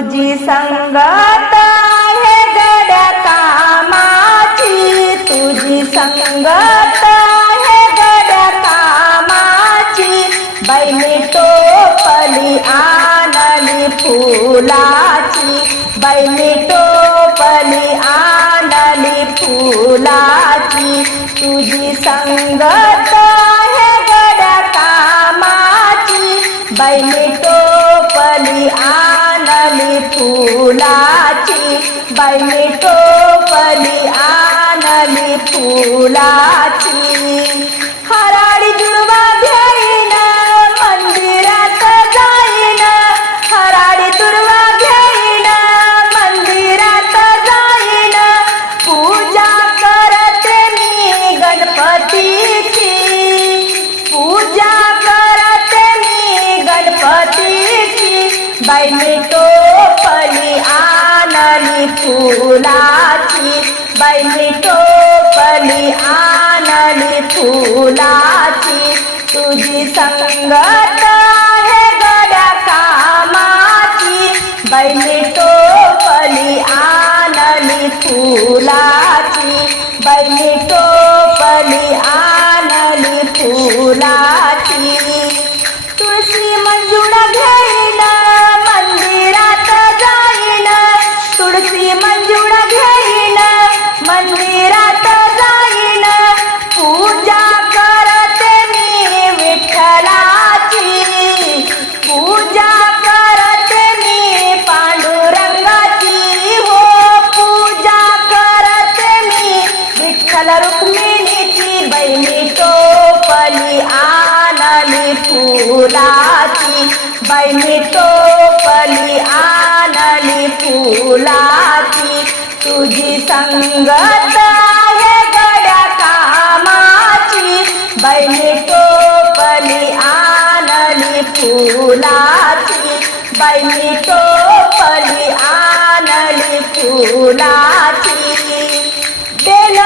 तुझी संगत आहे गड्या कामाची. तुझी संगत आहे गड्या कामाची. बैली टोपली आणली फुलाची. बैली टोपली आणली फुलाची. तुझी संगत आहे गड्या कामाची. बैली टोपली आणली फुलाची बैली टोपली आणली फुलाची. बैली टोपली आनली फुलाची. बैली टोपली आनली फुलाची. तुझी संगत आहे गड्या कामाची. बैली टोपली आनली फुलाची. बैली टोपली आ विठ्ठल रुक्मिणीची बहिणी टोपली आणली फुलाची. बहिणी टोपली आणली फुलाची. तुझी संगत आहे गड्या कामाची. बहिणी टोपली आणली फुलाची. बहिणी टोपली आणली फुलाची. बेल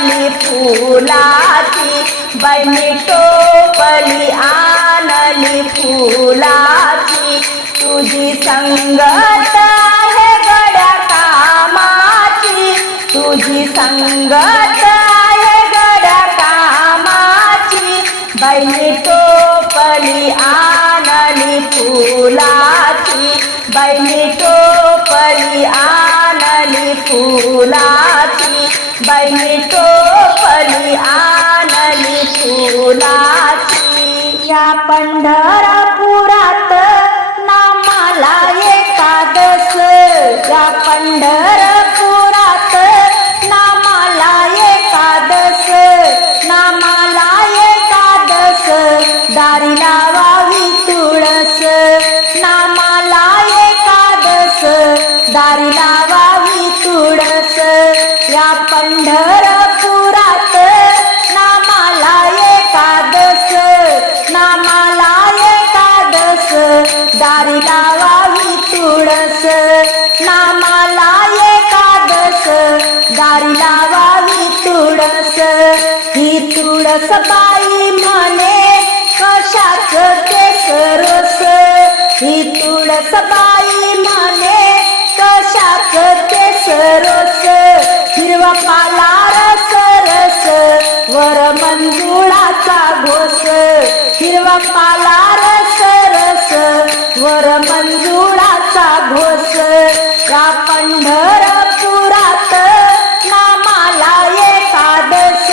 आली फुलाची बनी टोपली आनली फुलाची. तुझी संगत आहे गड्या कामाची. तुझी संगत आहे गड्या कामाची. बनी टोपली आनली फुलाची. बनी टोपली आनली फुला बैली टोपली आनली फुलाची. या पंढरपुरात नामाला एकादस. या पंढरपुरात नामाला एकादस. नामाला एकादस. दारी लावावी तुळस. नामाला एकादस. दारी पंढरपुरात नामाला एकादस नामाला एकादस दारी लावावी तुळस नामाला एकादस दारी लावावी तुळस. ही तुळस बाई म्हणे कशाच केसरस ही तुळस बाई हिरवा पाला रस रस वर मंजुळाचा घोस हिरवा पाला रस रस वर मंजुळाचा घोस या पंढरपुरात नामाला एकादश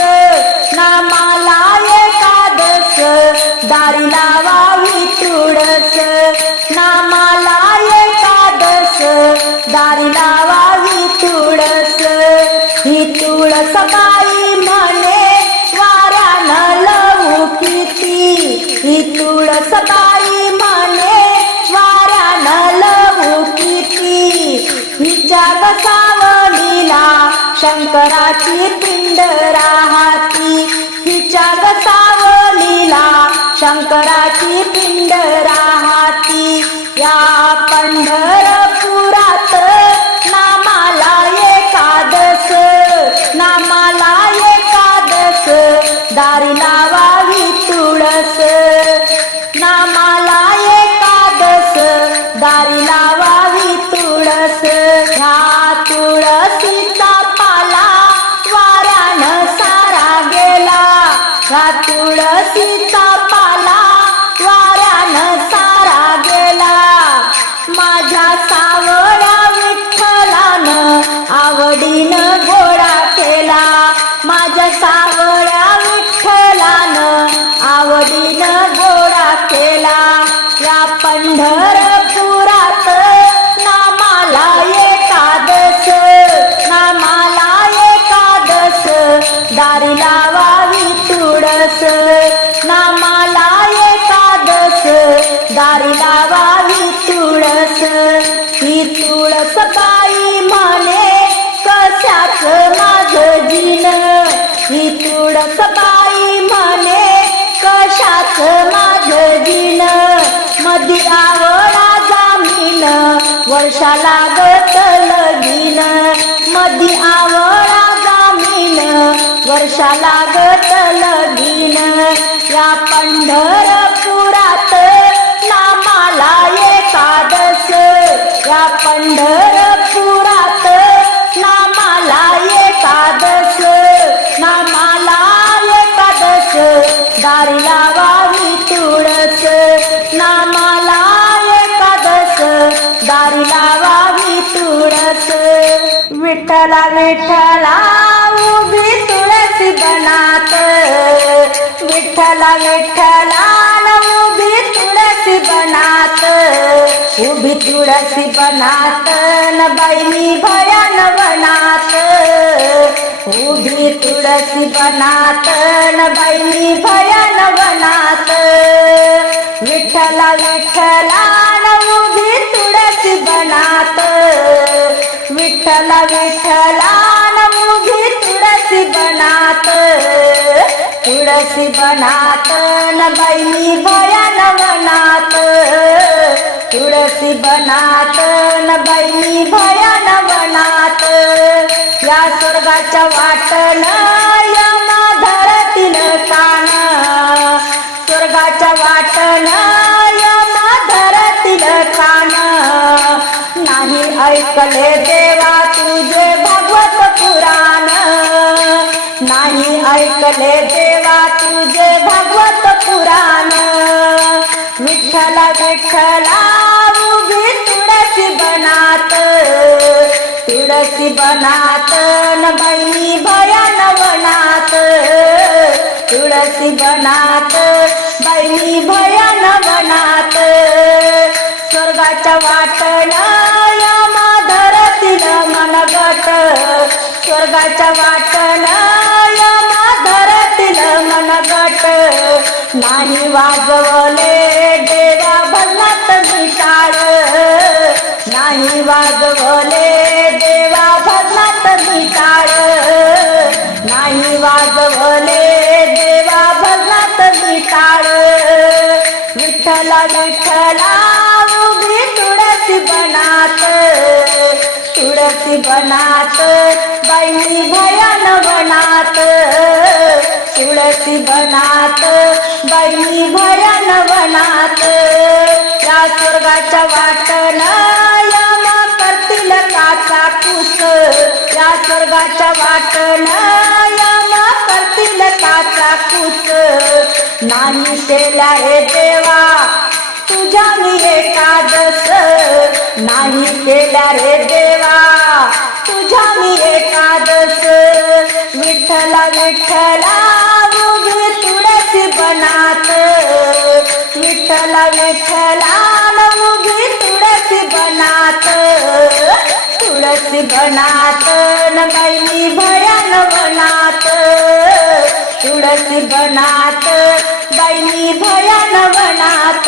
नामाला एकादश. दारी लावा शंकराची पिंड राहती. हिच्या गसावलीला शंकराची पिंड राहती. या पंढर ह्या तुळसीचा वर्षा लागत लगीन मधी आवळा जामीन. वर्षा लागत लगीन या पंढरपुरात विठ्ठला विठ्ठला उभी तुळसी बनात. विठ्ठला विठ्ठला उभी तुळसी बनात. उभी तुळसी बनात न बाई भयान बनात उभी तुळसी बनात न बाई भयान बनात विठ्ठला विठ्ठला विठ्ठला विठ्ठला न उभी तुळसी बनात. तुळसी बनात न बाई भयान वनात तुळसी बनात न बाई भयान वनात या स्वर्गाच्या वाटन यमा धरतील कान स्वर्गाच्या वाटन ऐकले देवा तुझे भगवत पुराण. नाही ऐकले देवा तुझे भगवत पुराण. विठ्ठल विठ्ठला उभी तुळसी बनात. तुळसी बनात न बहिणी भयान वनात. तुळसी बनात बहिणी भयान वनात. स्वर्गाच्या वाटना स्वर्गाच्या वाटण यमा मन गट नाही वाजवले देवा भल्लात मी काळ नाही वाजवले देवा भल्लात मी काळ नाही वाजवले देवा भल्लात मी काळ विठ्ठला विठ्ठला उभी तुळसी बनात. तुळसी बनात बाई भयान बनात तुळसी बनात बाई भयान बनात या स्वर्गाच्या वाटन यमा करतील काचा कुस या स्वर्गाच्या वाटन यमा करतील काचा कुस नाही शेला हे देवा तुझ्या मी एकादस नाही केल्या रे देवा. तुझ्या मी एकादश विठ्ठला विठ्ठला उभी तुळसी बनात. विठ्ठला विठ्ठला न उभी तुळसी बनात. तुळसी बनात न बाई भयान बनात तुळसी बनात बाई भयान बनात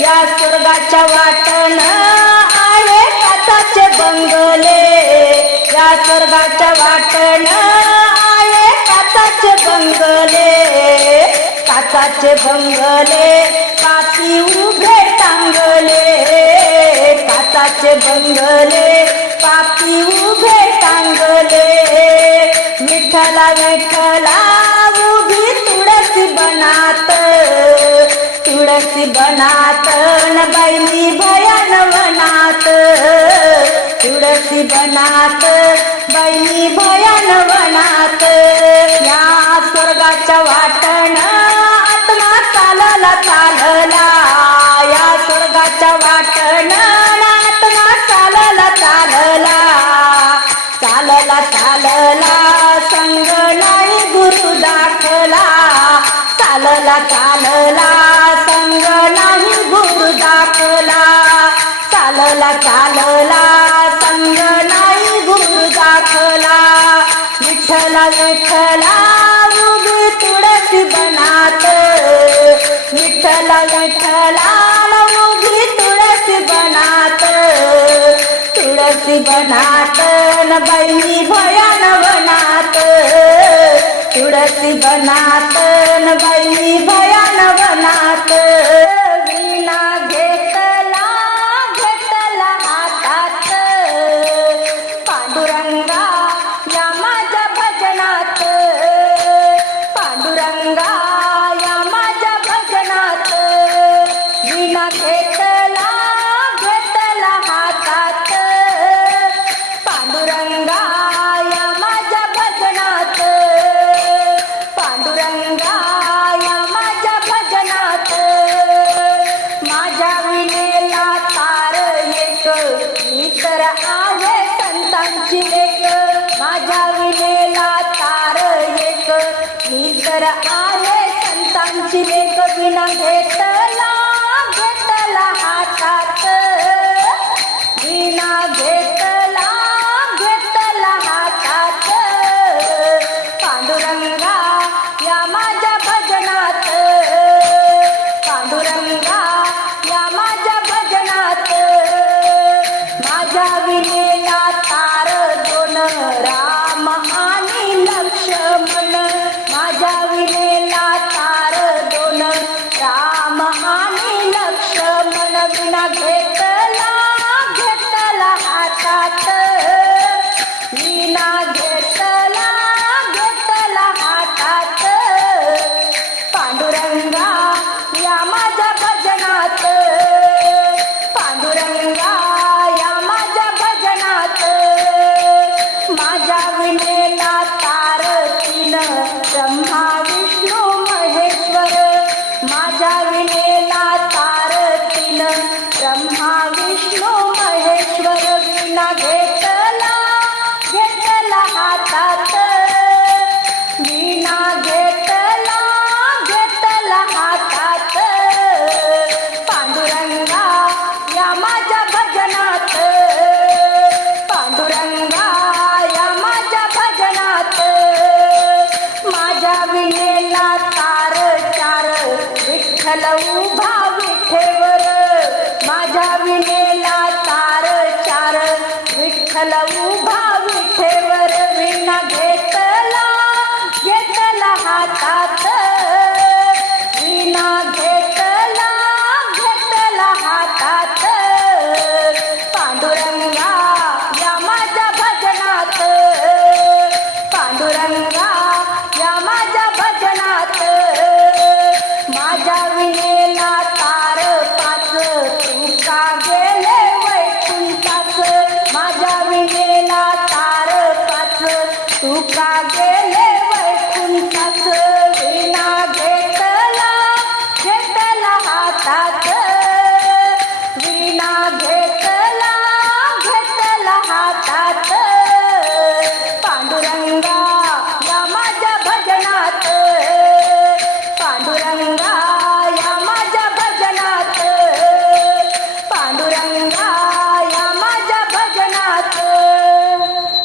या स्वर्गाच्या वाटण आहे काचाचे बंगले. या स्वर्गाच्या वाटण आले काचाचे बंगले. काचाचे बंगले पाती उभे टांगले. काचाचे बंगले पापी उभे कशी बनात? न बाई भयान वनात. तुळसी बनात. बाई भयान वनात. या स्वर्गाच्या वाटण आत्मा चालला चालला. या स्वर्गाच्या वाटण आत्मा चालला चालला. चालला चालला. संग नाही गुरु दाखला. चालला चालला. चालला संग नाही गुरु दाखला. विठ्ठला विठ्ठला उभी तुळशी बनात. विठ्ठला विठ्ठला उभी तुळशी बनात. तुळशी बनात न बाई भयान बनात तुळसी बनात न बाई भयान बनात मी तर आले संतांची लेख विना घेतला